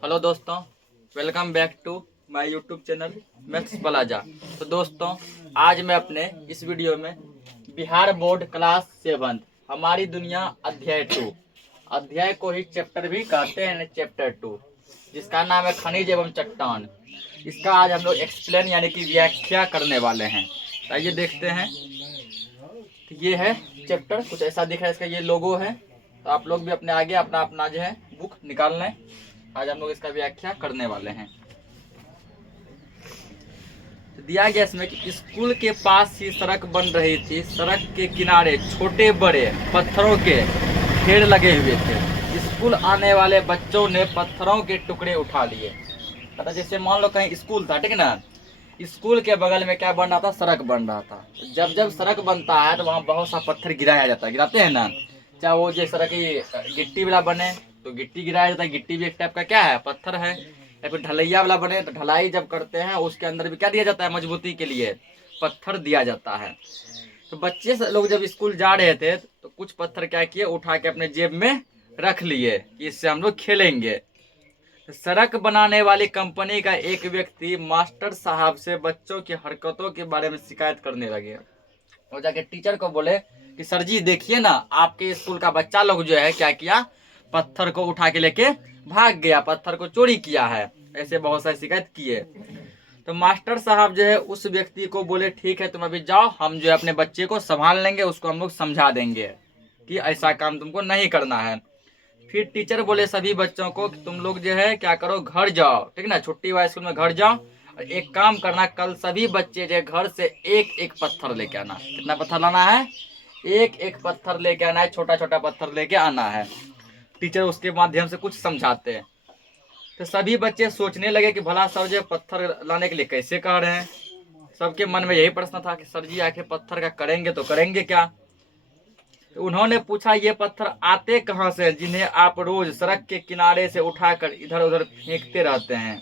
Hello दोस्तों, welcome back to my YouTube channel Max Plaza. तो दोस्तों, आज मैं अपने इस वीडियो में बिहार बोर्ड क्लास 7 हमारी दुनिया अध्याय 2 अध्याय को ही चैप्टर भी कहते हैं, चैप्टर 2 जिसका नाम है खनिज एवं चट्टान। इसका आज हम लोग एक्सप्लेन यानी कि व्याख्या करने वाले हैं। तो आइए देखते हैं। तो ये है चैप्टर, कुछ ऐसा दिख रहा है, इसका ये लोगो है। तो आप लोग भी अपने आगे अपना अपना जो है बुक निकाल लें। आज हम लोग इसका व्याख्या करने वाले हैं। तो दिया गया इसमें कि स्कूल के पास ही सड़क बन रही थी। सड़क के किनारे छोटे बड़े पत्थरों के ढेर लगे हुए थे। स्कूल आने वाले बच्चों ने पत्थरों के टुकड़े उठा लिए। मतलब जैसे मान लो कहीं स्कूल था, ठीक ना, स्कूल के बगल में क्या बन रहा था, सड़क बन रहा था। जब जब सड़क बनता है तो वहाँ बहुत सा पत्थर गिराया जाता है, गिराते हैं ना। चाहे वो जो सड़क गिट्टी वाला बने तो गिट्टी गिराया जाता है, गिट्टी भी एक टाइप का क्या है, पत्थर है। या फिर ढलैया वाला बने तो ढलाई जब करते हैं उसके अंदर भी क्या दिया जाता है, मजबूती के लिए पत्थर दिया जाता है। तो बच्चे लोग जब स्कूल जा रहे थे तो कुछ पत्थर क्या किए, उठा के अपने जेब में रख लिए कि इससे हम लोग खेलेंगे। सड़क बनाने वाली कंपनी का एक व्यक्ति मास्टर साहब से बच्चों की हरकतों के बारे में शिकायत करने लगे और जाके टीचर को बोले कि सर जी देखिए ना, आपके स्कूल का बच्चा लोग जो है क्या किया, पत्थर को उठा के लेके भाग गया, पत्थर को चोरी किया है। ऐसे बहुत सारी शिकायत किए। तो मास्टर साहब जो है उस व्यक्ति को बोले ठीक है, तुम अभी जाओ, हम जो है अपने बच्चे को संभाल लेंगे, उसको हम लोग समझा देंगे कि ऐसा काम तुमको नहीं करना है। फिर टीचर बोले सभी बच्चों को कि तुम लोग जो है क्या करो, घर जाओ, ठीक ना, छुट्टी हुआ स्कूल में घर जाओ और एक काम करना, कल सभी बच्चे जो घर से एक एक पत्थर लेके आना। कितना पत्थर लाना है, एक एक पत्थर लेके आना है, छोटा छोटा पत्थर लेके आना है। टीचर उसके माध्यम से कुछ समझाते हैं। तो सभी बच्चे सोचने लगे कि भला सर जो पत्थर लाने के लिए कैसे कह रहे हैं। सबके मन में यही प्रश्न था कि सर जी आखिर पत्थर का करेंगे तो करेंगे क्या। तो उन्होंने पूछा ये पत्थर आते कहाँ से जिन्हें आप रोज सड़क के किनारे से उठाकर इधर उधर फेंकते रहते हैं।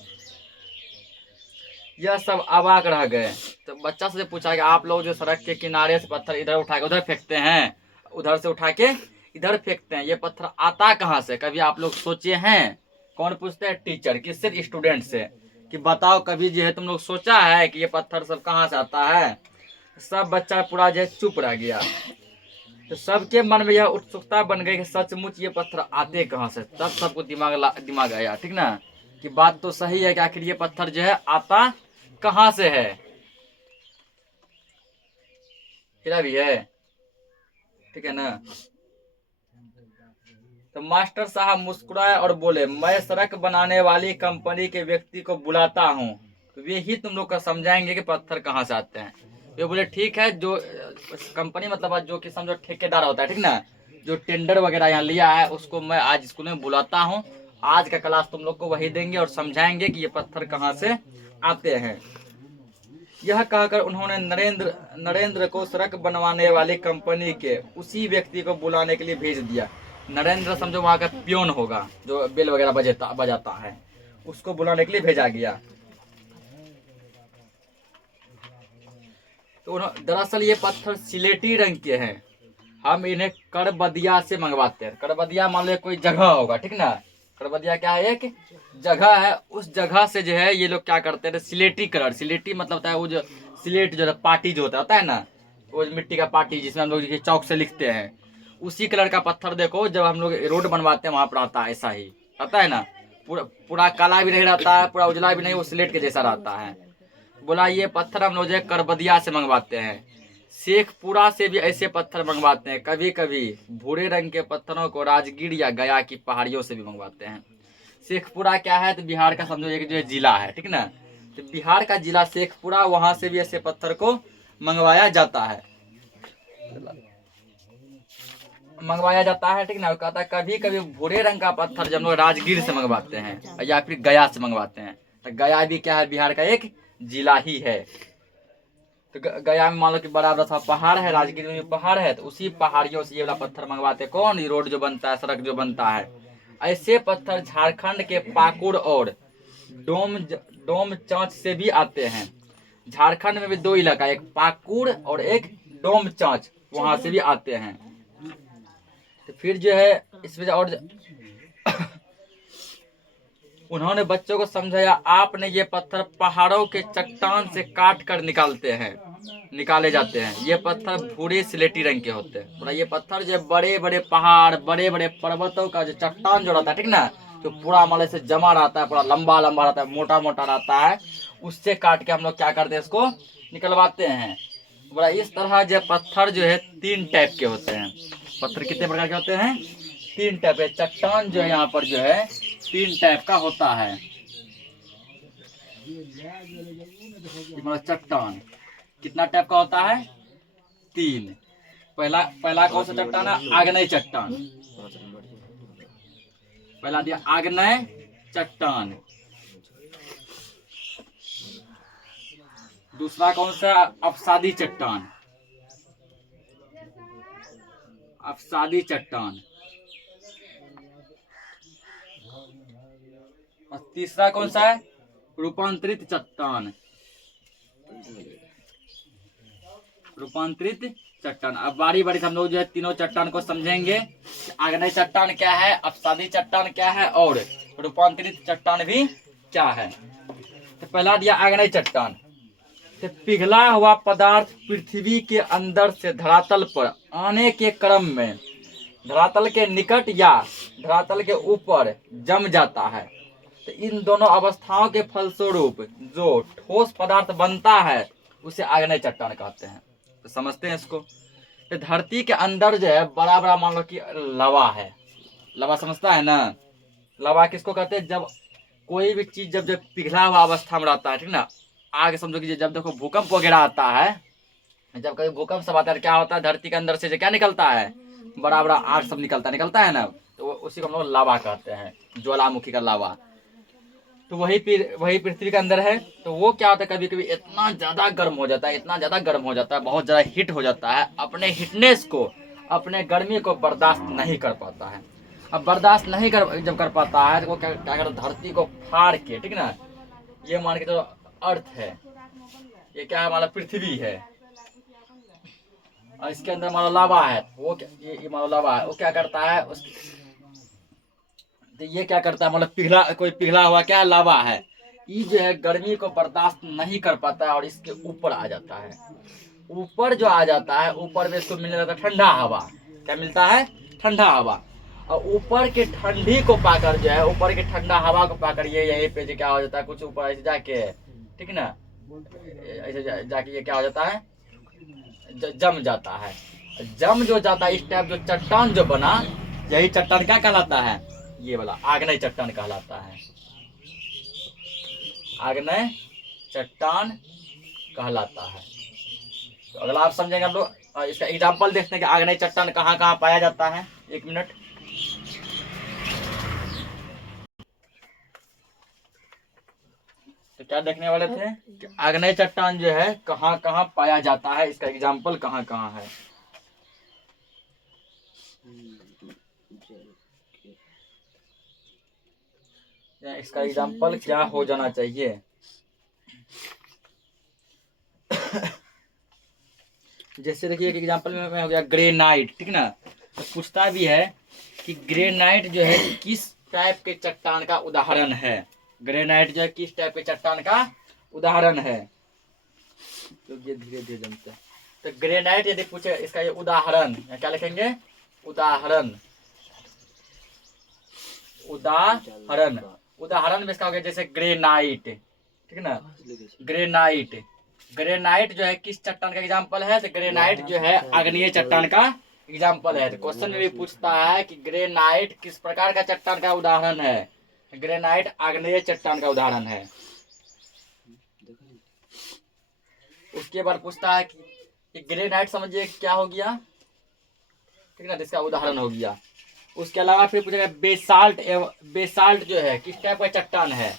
यह सब अवाक रह गए। तो बच्चा से पूछा कि आप लोग जो सड़क के किनारे से पत्थर इधर उठा के उधर फेंकते हैं, उधर से उठा के इधर फेंकते हैं, ये पत्थर आता कहाँ से, कभी आप लोग सोचे हैं। कौन पूछते हैं, टीचर। किससे, स्टूडेंट से, कि बताओ कभी जो है तुम लोग सोचा है कि ये पत्थर सब कहाँ से आता है। सब बच्चा पूरा जो है चुप रह गया। तो सबके मन में यह उत्सुकता बन गई कि सचमुच ये पत्थर आते कहाँ से। तब सबको दिमाग आया, ठीक ना, कि बात तो सही है कि आखिर ये पत्थर जो है आता कहाँ से है। हिला भी है, ठीक है ना। तो मास्टर साहब मुस्कुराए और बोले मैं सड़क बनाने वाली कंपनी के व्यक्ति को बुलाता हूँ, तो वे ही तुम लोग का समझाएंगे कि पत्थर कहाँ से आते हैं। वे बोले ठीक है, जो कंपनी मतलब जो कि समझो ठेकेदार होता है, ठीक ना, जो टेंडर वगैरह यहाँ लिया है उसको मैं आज स्कूल में बुलाता हूँ। आज का क्लास तुम लोग को वही देंगे और समझाएंगे कि ये पत्थर कहाँ से आते हैं। यह कहकर उन्होंने नरेंद्र को सड़क बनवाने वाली कंपनी के उसी व्यक्ति को बुलाने के लिए भेज दिया। नरेंद्र समझो वहां का पियोन होगा जो बेल वगैरह बजाता है, उसको बुलाने के लिए भेजा गया। तो दरअसल ये पत्थर सिलेटी रंग के हैं। हम इन्हें करबदिया से मंगवाते हैं। करबदिया मान लो कोई जगह होगा, ठीक ना, करबदिया क्या है, एक जगह है। उस जगह से जो है ये लोग क्या करते हैं, सिलेटी कलर, सिलेटी मतलब होता है वो जो सिलेट जो पार्टी जो होता है ना, वो मिट्टी का पार्टी जिसमें हम लोग चौक से लिखते हैं, उसी कलर का पत्थर देखो जब हम लोग रोड बनवाते हैं वहां पर आता है, ऐसा ही आता है ना। पूरा पूरा काला भी नहीं रहता है, पूरा उजला भी नहीं, वो सिलेट के जैसा रहता है। बोला ये पत्थर हम लोग जो है करबदिया से मंगवाते हैं। शेखपुरा से भी ऐसे पत्थर मंगवाते हैं। कभी कभी भूरे रंग के पत्थरों को राजगीर या गया की पहाड़ियों से भी मंगवाते हैं। शेखपुरा क्या है, तो बिहार का समझो एक जो है जिला है, ठीक ना। तो बिहार का जिला शेखपुरा, वहां से भी ऐसे पत्थर को मंगवाया जाता है, ठीक ना। कहता है कभी कभी भूरे रंग का पत्थर जब लोग राजगीर से मंगवाते हैं या फिर गया से मंगवाते हैं। तो गया भी क्या है, बिहार का एक जिला ही है। तो गया में मान लो कि बड़ा बड़ा सा पहाड़ है, राजगीर में भी पहाड़ है, तो उसी पहाड़ियों से ये वाला पत्थर मंगवाते हैं। कौन, ये रोड जो बनता है, सड़क जो बनता है। ऐसे पत्थर झारखंड के पाकुड़ और डोम चांच से भी आते हैं। झारखंड में भी दो इलाका, एक पाकुड़ और एक डोम चांच, वहां से भी आते हैं। तो फिर जो है इसमें और उन्होंने बच्चों को समझाया, आपने ये पत्थर पहाड़ों के चट्टान से काट कर निकाले जाते हैं। ये पत्थर भूरे सिलेटी रंग के होते हैं। बोला ये पत्थर जो बड़े बड़े पहाड़, बड़े बड़े पर्वतों का जो चट्टान जो रहता है, ठीक ना, जो पूरा मले से जमा रहता है, पूरा लंबा लंबा रहता है, मोटा मोटा रहता है, उससे काट के हम लोग क्या करते हैं, इसको निकलवाते हैं। बोला इस तरह जो पत्थर जो है 3 टाइप के होते हैं। पत्थर कितने प्रकार के होते हैं? 3 टाइप है। चट्टान जो है यहाँ पर जो है 3 टाइप का होता है। चट्टान कितना टाइप का होता है? 3। पहला कौन सा चट्टान है? आग्नेय चट्टान। पहला दिया आग्नेय चट्टान। दूसरा कौन सा? अवसादी चट्टान। अवसादी चट्टान। और तीसरा कौन सा है? रूपांतरित चट्टान। रूपांतरित चट्टान। अब बारी बारी से हम लोग जो है तीनों चट्टान को समझेंगे। आग्नेय चट्टान क्या है, अवसादी चट्टान क्या है, और रूपांतरित चट्टान भी क्या है। तो पहला दिया आग्नेय चट्टान। तो पिघला हुआ पदार्थ पृथ्वी के अंदर से धरातल पर आने के क्रम में धरातल के निकट या धरातल के ऊपर जम जाता है। तो इन दोनों अवस्थाओं के फलस्वरूप जो ठोस पदार्थ बनता है उसे आग्नेय चट्टान कहते हैं। तो समझते हैं इसको। तो धरती के अंदर जो है बड़ा बड़ा मान लो कि लवा है। लवा समझता है ना? लवा किसको कहते हैं? जब कोई भी चीज जब पिघला हुआ अवस्था में रहता है, ठीक ना। आगे समझो कि जब देखो भूकंप वगैरह आता है, जब कभी भूकंप सब आता है, क्या होता है धरती के अंदर से क्या निकलता है? बड़ा बड़ा आग सब निकलता है ना। तो उसी को हम लोग लावा कहते हैं, ज्वालामुखी का लावा। तो वही पृथ्वी के अंदर है। तो वो क्या होता है, कभी कभी इतना ज्यादा गर्म हो जाता है, इतना ज्यादा गर्म हो जाता है, बहुत ज्यादा हीट हो जाता है, अपने हीटनेस को, अपने गर्मी को बर्दाश्त नहीं कर पाता है। अब बर्दाश्त नहीं जब कर पाता है तो वो क्या करता है, धरती को फाड़ के, ठीक ना, ये मान के तो अर्थ है, ये क्या है, हमारा पृथ्वी है, और इसके अंदर हमारा लावा है। वो ये हमारा लावा है, वो क्या करता है तो ये क्या करता है, मतलब कोई पिघला हुआ क्या लावा है, ये जो है गर्मी को बर्दाश्त नहीं कर पाता है और इसके ऊपर आ जाता है। ऊपर जो आ जाता है, ऊपर में इसको मिलने लगता है ठंडा हवा। क्या मिलता है? ठंडा हवा। और ऊपर के ठंडी को पाकर जो है, ऊपर के ठंडा हवा को पाकर ये यहीं पे जो क्या हो जाता है, कुछ ऊपर ऐसे जाके, ठीक ना, ऐसे जाके ये क्या हो जाता है, जम जाता है। जम जो जाता है, इस टाइप जो चट्टान जो बना, यही चट्टान क्या कहलाता है? ये वाला आग्नेय चट्टान कहलाता है। आग्नेय चट्टान कहलाता है। तो अगला आप समझेंगे हम लोग इसका एग्जाम्पल देखते हैं कि आग्नेय चट्टान कहाँ कहाँ पाया जाता है। 1 मिनट। तो क्या देखने वाले थे कि आग्नेय चट्टान जो है कहाँ कहाँ पाया जाता है, इसका एग्जाम्पल कहाँ कहाँ है। इसका एग्जाम्पल क्या हो जाना चाहिए। जैसे देखिए एक एग्जाम्पल में हो गया ग्रेनाइट, ठीक ना। तो पूछता भी है कि ग्रेनाइट जो है किस टाइप के चट्टान का उदाहरण है। ग्रेनाइट जो है किस टाइप के चट्टान का उदाहरण है। तो ये धीरे धीरे जमता है। तो ग्रेनाइट यदि पूछे इसका ये उदाहरण, क्या लिखेंगे? उदाहरण। उदाहरण। उदाहरण में इसका हो गया जैसे ग्रेनाइट, ठीक ना। ग्रेनाइट। ग्रेनाइट जो है किस चट्टान का एग्जाम्पल है? तो ग्रेनाइट जो है आग्नेय चट्टान का एग्जाम्पल है। तो क्वेश्चन में भी पूछता है कि ग्रेनाइट किस प्रकार का चट्टान का उदाहरण है। ग्रेनाइट आग्नेय चट्टान का उदाहरण है। उसके बाद पूछता है कि ग्रेनाइट समझिए क्या हो गया, ठीक ना, जिसका उदाहरण हो गया। उसके अलावा फिर पूछेगा बेसाल्ट। बेसाल्ट जो है किस टाइप का चट्टान है।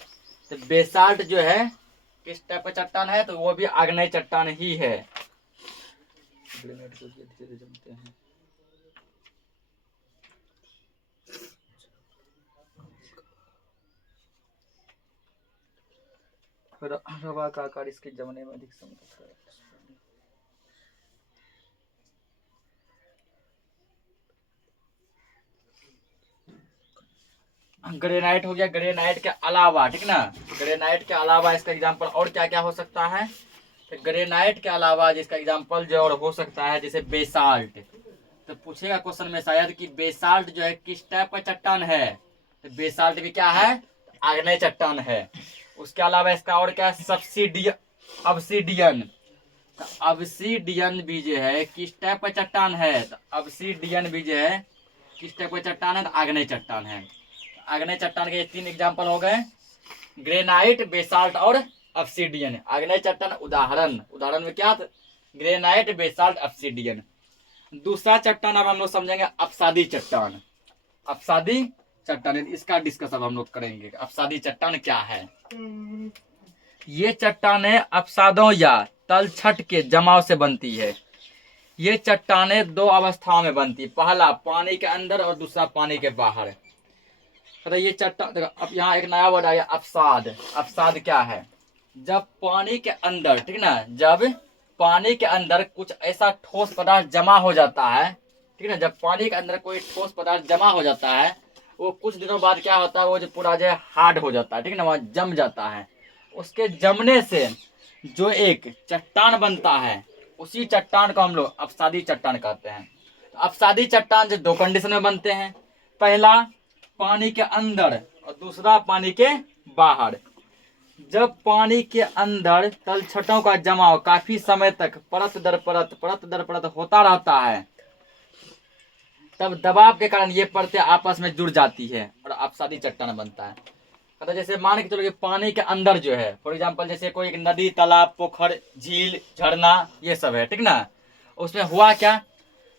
तो बेसाल्ट जो है किस टाइप का चट्टान है, तो वो भी आग्नेय चट्टान ही है। जमते हैं। रवा का आकार इसके जमने में अधिक समय लगता है। ग्रेनाइट हो गया, ग्रेनाइट के अलावा, ठीक ना, ग्रेनाइट के अलावा इसका एग्जांपल और क्या क्या हो सकता है? तो ग्रेनाइट के अलावा जिसका एग्जांपल जो और हो सकता है जैसे बेसाल्ट। तो पूछेगा क्वेश्चन में शायद कि बेसाल्ट जो है किस टाइप का चट्टान है? तो बेसाल्ट भी क्या है? आग्नेय चट्टान है। उसके अलावा इसका और क्या है? सब्सिडियन, ऑब्सीडियन। तो ऑब्सीडियन भी जो है किस टाइप का चट्टान है? तो ऑब्सीडियन भी जो है किस टाइप का चट्टान है? तो आग्नेय चट्टान है। आग्नेय चट्टान के 3 एग्जांपल हो गए, ग्रेनाइट, बेसाल्ट और ऑब्सीडियन। आग्नेय चट्टान उदाहरण में क्या? Granite, basalt, obsidian. दूसरा चट्टान अब हम लोग समझेंगे अपसादी चट्टान। अपसादी चट्टान, इसका डिस्कस अब हम लोग करेंगे। अपसादी चट्टान क्या है? ये चट्टानें अपसादों या तलछट के जमाव से बनती है। ये चट्टानें 2 अवस्थाओं में बनती है, पहला पानी के अंदर और दूसरा पानी के बाहर। तो ये चट्टान, अब यहाँ एक नया वर्ड आया, अपसाद। अपसाद क्या है? जब पानी के अंदर, ठीक ना, जब पानी के अंदर कुछ ऐसा ठोस पदार्थ जमा हो जाता है, ठीक ना, जब पानी के अंदर कोई ठोस पदार्थ जमा हो जाता है, वो कुछ दिनों बाद क्या होता है, वो जो पूरा जो है हार्ड हो जाता है, ठीक ना, वहाँ जम जाता है। उसके जमने से जो एक चट्टान बनता है, उसी चट्टान को हम लोग अपसादी चट्टान कहते हैं। तो अपसादी चट्टान जो 2 कंडीशन में बनते हैं, पहला पानी के अंदर और दूसरा पानी के बाहर। जब पानी के अंदर तलछटों का जमाव काफी समय तक परत दर परत होता रहता है, तब दबाव के कारण ये परतें आपस में जुड़ जाती है और अपसादी चट्टान बनता है। मतलब जैसे मान के चलो कि पानी के अंदर जो है, फॉर एग्जांपल जैसे कोई एक नदी, तालाब, पोखर, झील, झरना, ये सब है, ठीक ना, उसमें हुआ क्या?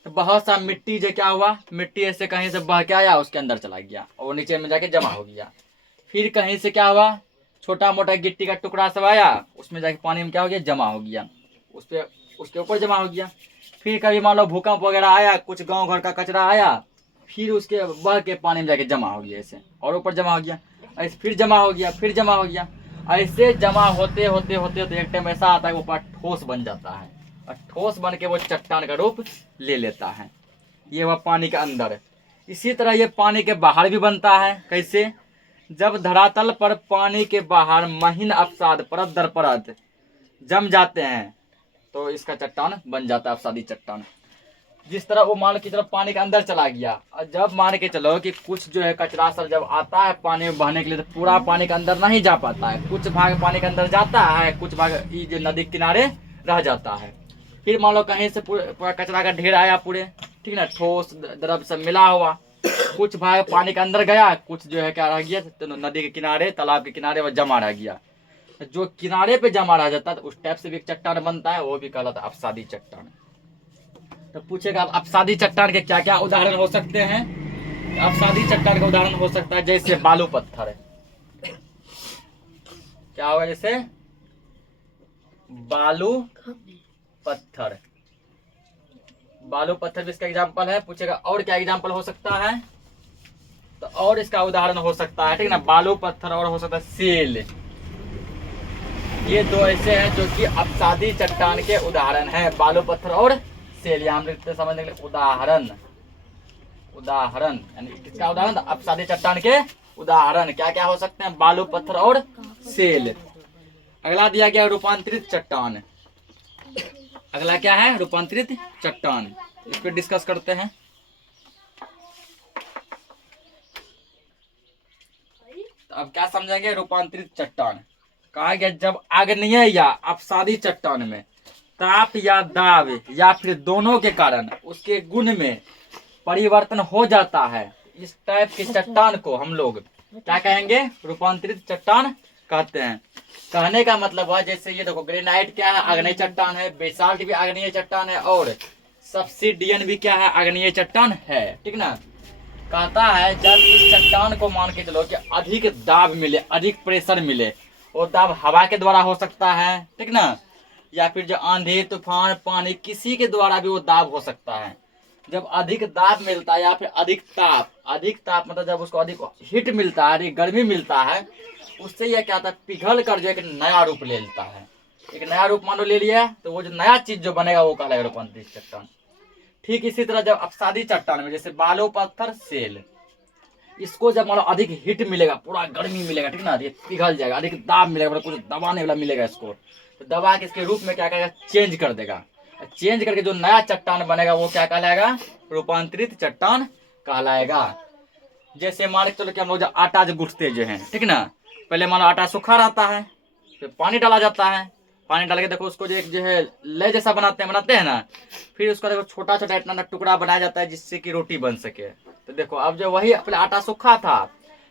तो बहुत सा मिट्टी जो क्या हुआ, मिट्टी ऐसे कहीं से बह के आया, उसके अंदर चला गया और वो नीचे में जाके जमा हो गया। फिर कहीं से क्या हुआ, छोटा मोटा गिट्टी का टुकड़ा सब आया, उसमें जाके पानी में क्या हो गया, जमा हो गया, उस पर उसके ऊपर जमा हो गया। फिर कभी मान लो भूकंप वगैरह आया, कुछ गांव घर का कचरा आया, फिर उसके बह के पानी में जाके जमा हो गया ऐसे, और ऊपर जमा हो गया, ऐसे फिर जमा हो गया, फिर जमा हो गया। ऐसे जमा होते होते होते होते एक टाइम ऐसा आता है वो पार्ट ठोस बन जाता है, और ठोस बन के वो चट्टान का रूप ले लेता है। ये हुआ पानी के अंदर। इसी तरह ये पानी के बाहर भी बनता है। कैसे? जब धरातल पर पानी के बाहर महीन अपसाद परत दर परत जम जाते हैं, तो इसका चट्टान बन जाता है अपसादी चट्टान। जिस तरह वो मान के चलो पानी के अंदर चला गया, और जब मान के चलो कि कुछ जो है कचरा सब जब आता है पानी में बहने के लिए, तो पूरा पानी के अंदर नहीं जा पाता है, कुछ भाग पानी के अंदर जाता है, कुछ भाग ये नदी किनारे रह जाता है। फिर मान लो कहीं से पूरा कचरा का ढेर आया पूरे, ठीक ना, ठोस द्रव सब मिला हुआ, कुछ भाग पानी के अंदर गया, कुछ जो है क्या रह गया, तो नदी के किनारे, तालाब के किनारे वो जमा रह गया। जो किनारे पे जमा रह जाता है तो उस टाइप से भी एक चट्टान बनता है, वो भी कहलाता है अपसादी चट्टान। तो पूछेगा अब अपसादी चट्टान के क्या क्या उदाहरण हो सकते हैं? अपसादी चट्टान का उदाहरण हो सकता है जैसे बालू पत्थर। क्या होगा? जैसे बालू पत्थर, बालू पत्थर भी इसका एग्जाम्पल है। पूछेगा और क्या एग्जाम्पल हो सकता है? तो और इसका उदाहरण हो सकता है, ठीक ना, बालू पत्थर, और हो सकता है सेल। ये 2 ऐसे हैं जो कि अपसादी चट्टान के उदाहरण हैं, बालू पत्थर और सेल। हम लिखते समझने के लिए उदाहरण, उदाहरण यानी किसका उदाहरण? अपसादी चट्टान के उदाहरण क्या क्या हो सकते हैं? बालू पत्थर और सेल। अगला दिया गया रूपांतरित चट्टान। अगला क्या है? रूपांतरित चट्टान। इस पर डिस्कस करते हैं। तो अब क्या समझेंगे? रूपांतरित चट्टान कहा गया जब आग्नेय या अपसादी चट्टान में ताप या दाब या फिर दोनों के कारण उसके गुण में परिवर्तन हो जाता है, इस टाइप के चट्टान को हम लोग क्या कहेंगे? रूपांतरित चट्टान कहते हैं। कहने का मतलब हुआ जैसे ये देखो, ग्रेनाइट क्या है? आग्नेय चट्टान है। बेसाल्ट भी आग्नेय चट्टान है, और सब्सिडियन भी क्या है? आग्नेय चट्टान है, ठीक ना। कहता है जब इस चट्टान को मान के चलो कि अधिक दाब मिले, अधिक प्रेशर मिले, वो दाब हवा के द्वारा हो सकता है, ठीक ना, या फिर जो आंधी, तूफान, पानी, किसी के द्वारा भी वो दाब हो सकता है। जब अधिक दाब मिलता है या फिर अधिक ताप मतलब जब उसको अधिक हीट मिलता है, अधिक गर्मी मिलता है, उससे यह क्या होता है? पिघल कर जो एक नया रूप ले लेता है। एक नया रूप मान लो ले लिया, तो वो जो नया चीज जो बनेगा वो कहलाएगा रूपांतरित चट्टान। ठीक इसी तरह जब अपसादी चट्टान में जैसे बालू पत्थर, सेल, इसको जब मतलब अधिक हीट मिलेगा, पूरा गर्मी मिलेगा, ठीक ना, ये पिघल जाएगा, अधिक दाब मिलेगा, मतलब कुछ दबाने वाला मिलेगा इसको, तो दबा के इसके रूप में क्या करेगा, चेंज कर देगा। चेंज करके जो नया चट्टान बनेगा वो क्या कहलाएगा, रूपांतरित चट्टान कहलाएगा। जैसे मान के चलो कि हम लोग जो आटा जो गूंथते जो हैं, ठीक ना, पहले मानो आटा सूखा रहता है, फिर पानी डाला जाता है, पानी डाल के देखो उसको जो एक जो है लय जैसा बनाते हैं ना, फिर उसका देखो छोटा छोटा इतना टुकड़ा बनाया जाता है जिससे कि रोटी बन सके। तो देखो अब जो वही पहले आटा सूखा था,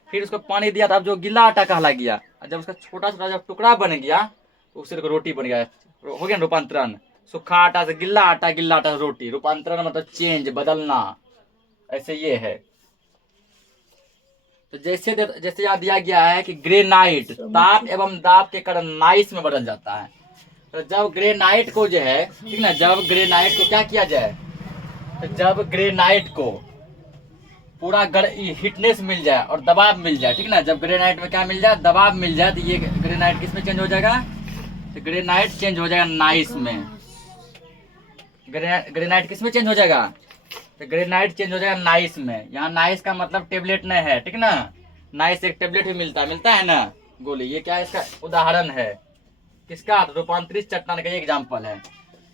फिर उसको पानी दिया था, अब जो गीला आटा कहला गया, जब उसका छोटा छोटा जब टुकड़ा बन गया तो उससे देखो रोटी बन गया, हो गया रूपांतरण। सूखा आटा से गिल्ला आटा, गिल्ला आटा से रोटी, रूपांतरण मतलब चेंज, बदलना, ऐसे ये है। तो जैसे यहाँ दिया गया है कि ग्रेनाइट ताप एवं दाब के कारण नाइस में बदल जाता है। तो जब ग्रेनाइट को जो है, ठीक ना, जब ग्रेनाइट को क्या किया जाए, तो जब ग्रेनाइट को पूरा हिटनेस मिल जाए और दबाव मिल जाए, ठीक ना, जब ग्रेनाइट में क्या मिल जाए, दबाव मिल जाए, तो ये ग्रेनाइट किस में चेंज हो जाएगा, तो ग्रेनाइट चेंज हो जाएगा नाइस में। ग्रेनाइट किस में चेंज हो जाएगा, तो ग्रेनाइट चेंज हो जाएगा नाइस में। यहाँ नाइस का मतलब टेबलेट नहीं है, ठीक ना, नाइस एक टेबलेट भी मिलता है ना, गोली। ये क्या है, इसका उदाहरण है, किसका, रूपांतरित चट्टान का एग्जाम्पल है।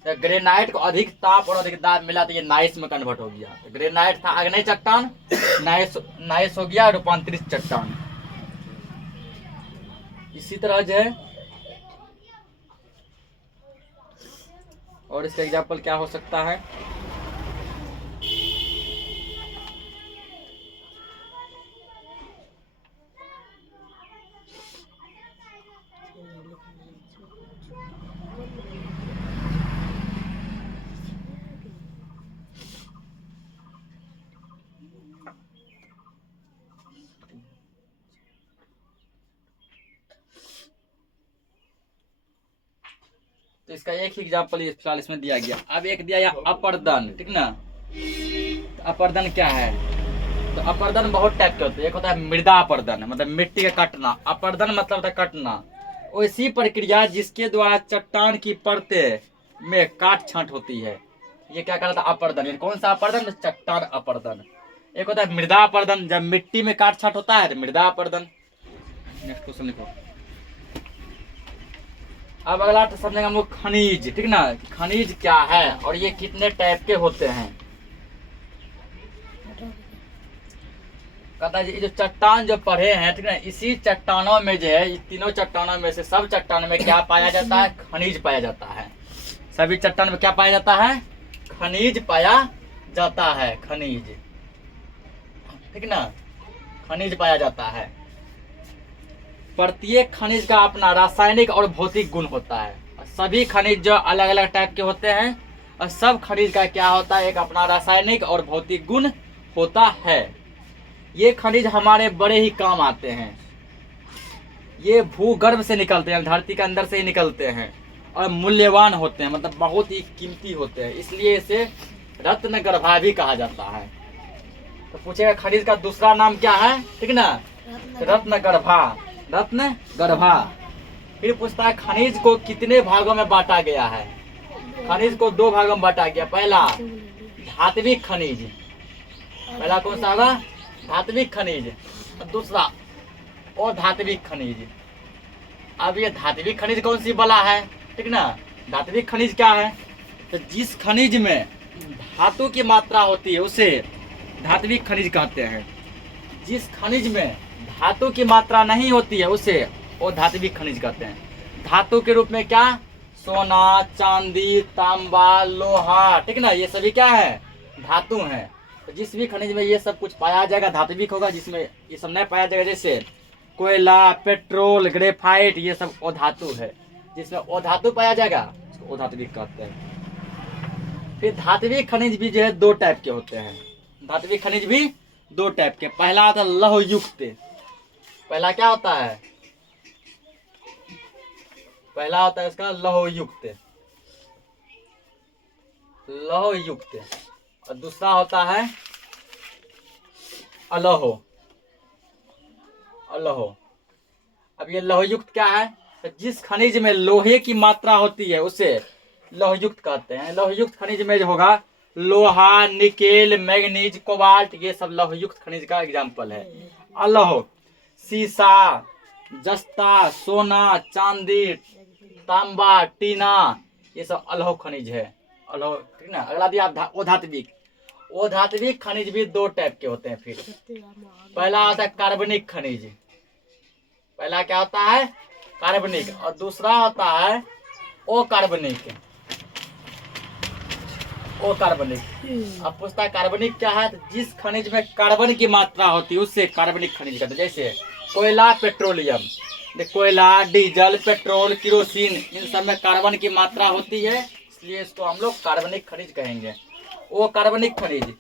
तो ग्रेनाइट को अधिक ताप और अधिक दाब मिला तो ये नाइस में कन्वर्ट हो गया। तो ग्रेनाइट था आग्नेय चट्टान, नाइस हो गया रूपांतरित चट्टान। इसी तरह जो है और इसका एग्जाम्पल क्या हो सकता है, तो इसका एक ही एग्जाम्पल फिलहाल इसमें दिया गया। अब एक दिया यहाँ अपर्दन, ठीक ना, तो अपर्दन क्या है, तो अपर्दन बहुत टाइप के होते हैं। एक होता है मृदा अपर्दन, मतलब मिट्टी का कटना, अपर्दन मतलब होता है कटना। ऐसी प्रक्रिया जिसके द्वारा चट्टान की परतें में काट छांट होती है, ये क्या कहलाता है, अपर्दन। ये कौन सा अपर्दन, चट्टान अपर्दन। एक होता है मृदा अपर्दन, जब मिट्टी में काट छांट होता है तो मृदा अपर्दन। नेक्स्ट क्वेश्चन लिखो। अब अगला तो समझेंगे हम लोग खनिज, ठीक ना, खनिज क्या है और ये कितने टाइप के होते हैं। कहता है ये जो चट्टान जो पढ़े हैं, ठीक ना, इसी चट्टानों में जो है, इस तीनों चट्टानों में से सब चट्टान में क्या पाया जाता है, खनिज पाया जाता है। सभी चट्टान में क्या पाया जाता है, खनिज पाया जाता है, खनिज, ठीक ना, खनिज पाया जाता है। प्रत्येक खनिज का अपना रासायनिक और भौतिक गुण होता है। सभी खनिज जो अलग अलग टाइप के होते हैं और सब खनिज का क्या होता है, एक अपना रासायनिक और भौतिक गुण होता है। ये खनिज हमारे बड़े ही काम आते हैं। ये भूगर्भ से निकलते हैं, धरती के अंदर से ही निकलते हैं और मूल्यवान होते हैं, मतलब बहुत ही कीमती होते हैं, इसलिए इसे रत्न गर्भा भी कहा जाता है। तो पूछेगा खनिज का दूसरा नाम क्या है, ठीक ना, रत्न गर्भा, रत्न गर्भा। फिर पूछता है खनिज को कितने भागों में बांटा गया है। खनिज को दो भागों में बांटा गया। पहला धात्विक खनिज, पहला कौन सा होगा, धात्विक खनिज, और दूसरा अधात्विक खनिज। अब ये धात्विक खनिज कौन सी बला है, ठीक ना, धात्विक खनिज क्या है, तो जिस खनिज में धातु की मात्रा होती है उसे धात्विक खनिज कहते हैं। जिस खनिज में धातु की मात्रा नहीं होती है उसे अधात्विक खनिज कहते हैं। धातु के रूप में क्या, सोना, चांदी, तांबा, लोहा, ठीक ना, ये सभी क्या है, धातु हैं। तो जिस भी खनिज में ये सब कुछ पाया जाएगा धात्विक होगा, जिसमें ये सब नहीं पाया जाएगा, जैसे कोयला, पेट्रोल, ग्रेफाइट, ये सब अधातु है। जिसमें अधातु पाया जाएगा उसको अधात्विक कहते हैं। फिर धात्विक खनिज भी जो है दो टाइप के होते हैं। धात्विक खनिज भी दो टाइप के। पहला आता है लौह युक्त। पहला क्या होता है, पहला होता है इसका लौह युक्त, लौह युक्त, और दूसरा होता है अलौह, अलौह। अब ये लौह युक्त क्या है, तो जिस खनिज में लोहे की मात्रा होती है उसे लौह युक्त कहते हैं। लौह युक्त खनिज में जो होगा लोहा, निकेल, मैग्नीज, कोबाल्ट, ये सब लौहयुक्त खनिज का एग्जाम्पल है। अलौह, सीसा, जस्ता, सोना, चांदी, तांबा, टीना, ये सब अलौह खनिज है। अलौह, ठीक ना। अगला दिया अधात्विक। अधात्विक खनिज भी दो टाइप के होते हैं। फिर पहला आता है कार्बनिक खनिज। पहला क्या होता है? कार्बनिक। और दूसरा होता है अकार्बनिक। अकार्बनिक। अब पूछता है कार्बनिक क्या है? तो जिस खनिज में कार्बन की मात्रा होती है उससे कार्बनिक खनिज कहते हैं। जैसे कोयला, पेट्रोलियम। कोयला, डीजल, पेट्रोल, केरोसिन, इन सब में कार्बन की मात्रा होती है, इसलिए इसको हम लोग कार्बनिक खनिज कहेंगे। वो कार्बनिक खनिज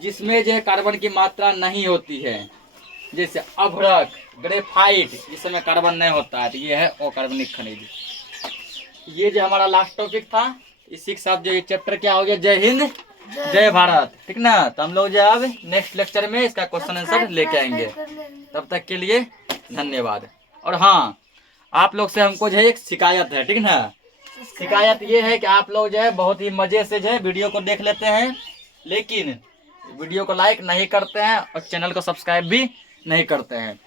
जिसमें जो है कार्बन की मात्रा नहीं होती है, जैसे अभ्रक, ग्रेफाइट, जिसमें कार्बन नहीं होता है, तो ये है अकार्बनिक खनिज। ये जो हमारा लास्ट टॉपिक था, इसी के साथ जो ये चैप्टर क्या हो गया, जय हिंद जय भारत, ठीक ना। तो हम लोग जो अब नेक्स्ट लेक्चर में इसका क्वेश्चन आंसर लेके आएंगे। तब तक के लिए धन्यवाद। और हाँ, आप लोग से हमको जो है एक शिकायत है, ठीक ना। शिकायत ये है कि आप लोग जो है बहुत ही मजे से जो है वीडियो को देख लेते हैं, लेकिन वीडियो को लाइक नहीं करते हैं और चैनल को सब्सक्राइब भी नहीं करते हैं।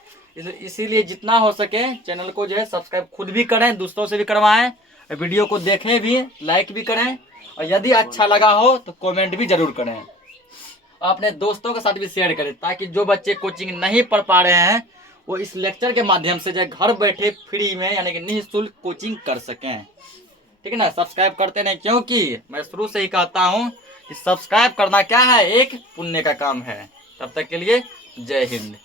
इसीलिए जितना हो सके चैनल को जो है सब्सक्राइब खुद भी करें, दूसरों से भी करवाएं, वीडियो को देखें भी, लाइक भी करें, और यदि अच्छा लगा हो तो कमेंट भी जरूर करें, और अपने दोस्तों के साथ भी शेयर करें, ताकि जो बच्चे कोचिंग नहीं पढ़ पा रहे हैं वो इस लेक्चर के माध्यम से जो घर बैठे फ्री में यानी कि निःशुल्क कोचिंग कर सकें, ठीक है ना। सब्सक्राइब करते नहीं, क्योंकि मैं शुरू से ही कहता हूँ कि सब्सक्राइब करना क्या है, एक पुण्य का काम है। तब तक के लिए जय हिंद।